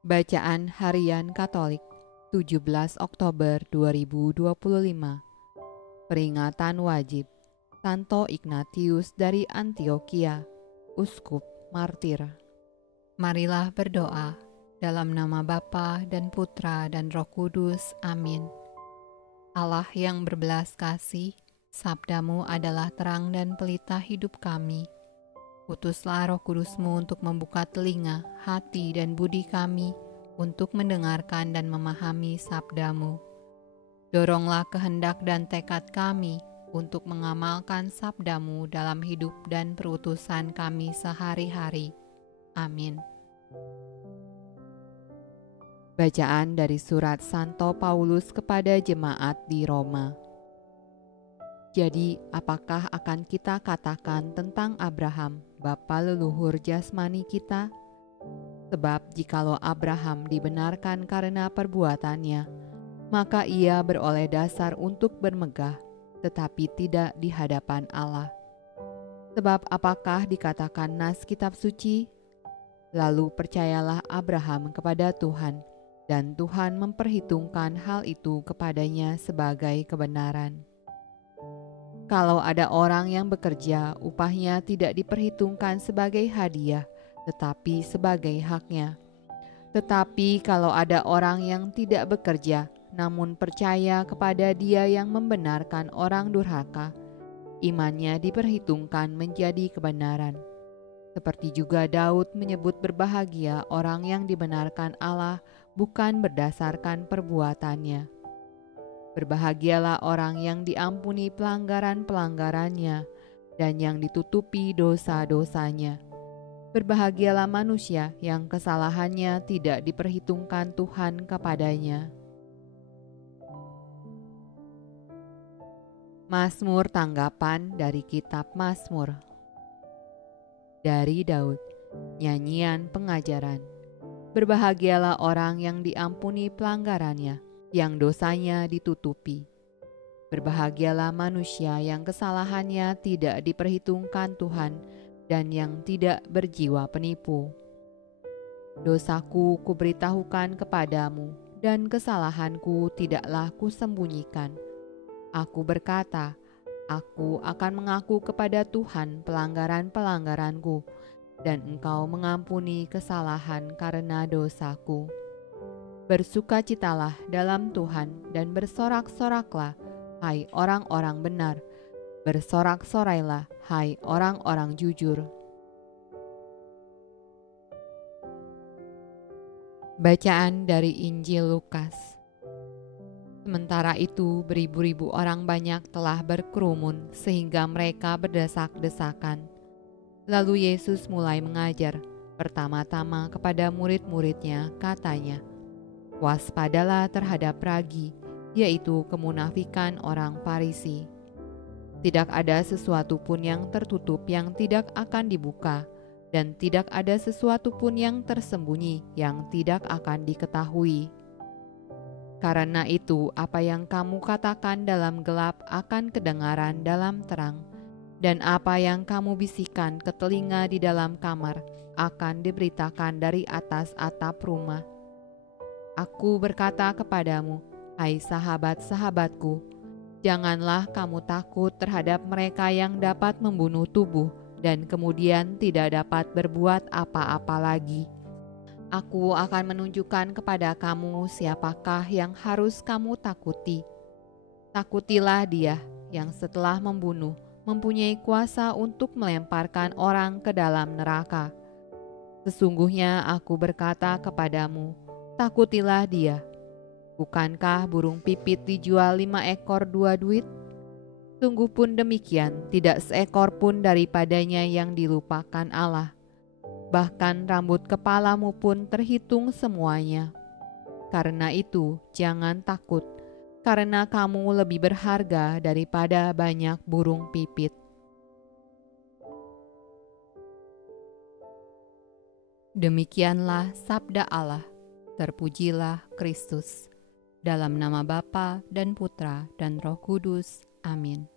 Bacaan Harian Katolik 17 Oktober 2025. Peringatan wajib Santo Ignatius dari Antioquia, Uskup Martir. Marilah berdoa dalam nama Bapa dan Putra dan Roh Kudus. Amin. Allah yang berbelas kasih, sabdamu adalah terang dan pelita hidup kami. Utuslah Roh Kudus-Mu untuk membuka telinga, hati, dan budi kami untuk mendengarkan dan memahami sabda-Mu. Doronglah kehendak dan tekad kami untuk mengamalkan sabda-Mu dalam hidup dan perutusan kami sehari-hari. Amin. Bacaan dari surat Santo Paulus kepada jemaat di Roma. Jadi, apakah akan kita katakan tentang Abraham, bapa leluhur jasmani kita? Sebab jikalau Abraham dibenarkan karena perbuatannya, maka ia beroleh dasar untuk bermegah, tetapi tidak di hadapan Allah. Sebab apakah dikatakan nas kitab suci? Lalu percayalah Abraham kepada Tuhan, dan Tuhan memperhitungkan hal itu kepadanya sebagai kebenaran. Kalau ada orang yang bekerja, upahnya tidak diperhitungkan sebagai hadiah, tetapi sebagai haknya. Tetapi kalau ada orang yang tidak bekerja, namun percaya kepada Dia yang membenarkan orang durhaka, imannya diperhitungkan menjadi kebenaran. Seperti juga Daud menyebut berbahagia orang yang dibenarkan Allah bukan berdasarkan perbuatannya. Berbahagialah orang yang diampuni pelanggaran-pelanggarannya dan yang ditutupi dosa-dosanya. Berbahagialah manusia yang kesalahannya tidak diperhitungkan Tuhan kepadanya. Mazmur tanggapan dari kitab Mazmur. Dari Daud, nyanyian pengajaran. Berbahagialah orang yang diampuni pelanggarannya, yang dosanya ditutupi. Berbahagialah manusia yang kesalahannya tidak diperhitungkan Tuhan dan yang tidak berjiwa penipu. Dosaku kuberitahukan kepadamu, dan kesalahanku tidaklah kusembunyikan. Aku berkata, aku akan mengaku kepada Tuhan pelanggaran-pelanggaranku, dan Engkau mengampuni kesalahan karena dosaku. Bersukacitalah dalam Tuhan dan bersorak-soraklah, hai orang-orang benar. Bersorak-sorailah, hai orang-orang jujur. Bacaan dari Injil Lukas. Sementara itu, beribu-ribu orang banyak telah berkerumun sehingga mereka berdesak-desakan. Lalu Yesus mulai mengajar, pertama-tama kepada murid-muridnya, katanya, waspadalah terhadap ragi, yaitu kemunafikan orang Farisi. Tidak ada sesuatu pun yang tertutup yang tidak akan dibuka, dan tidak ada sesuatu pun yang tersembunyi yang tidak akan diketahui. Karena itu, apa yang kamu katakan dalam gelap akan kedengaran dalam terang, dan apa yang kamu bisikan ke telinga di dalam kamar akan diberitakan dari atas atap rumah. Aku berkata kepadamu, hai sahabat-sahabatku, janganlah kamu takut terhadap mereka yang dapat membunuh tubuh dan kemudian tidak dapat berbuat apa-apa lagi. Aku akan menunjukkan kepada kamu siapakah yang harus kamu takuti. Takutilah Dia yang setelah membunuh mempunyai kuasa untuk melemparkan orang ke dalam neraka. Sesungguhnya aku berkata kepadamu, takutilah Dia. Bukankah burung pipit dijual 5 ekor 2 duit? Sungguh pun demikian, tidak seekor pun daripadanya yang dilupakan Allah. Bahkan rambut kepalamu pun terhitung semuanya. Karena itu, jangan takut, karena kamu lebih berharga daripada banyak burung pipit. Demikianlah sabda Allah. Terpujilah Kristus. Dalam nama Bapa dan Putra dan Roh Kudus. Amin.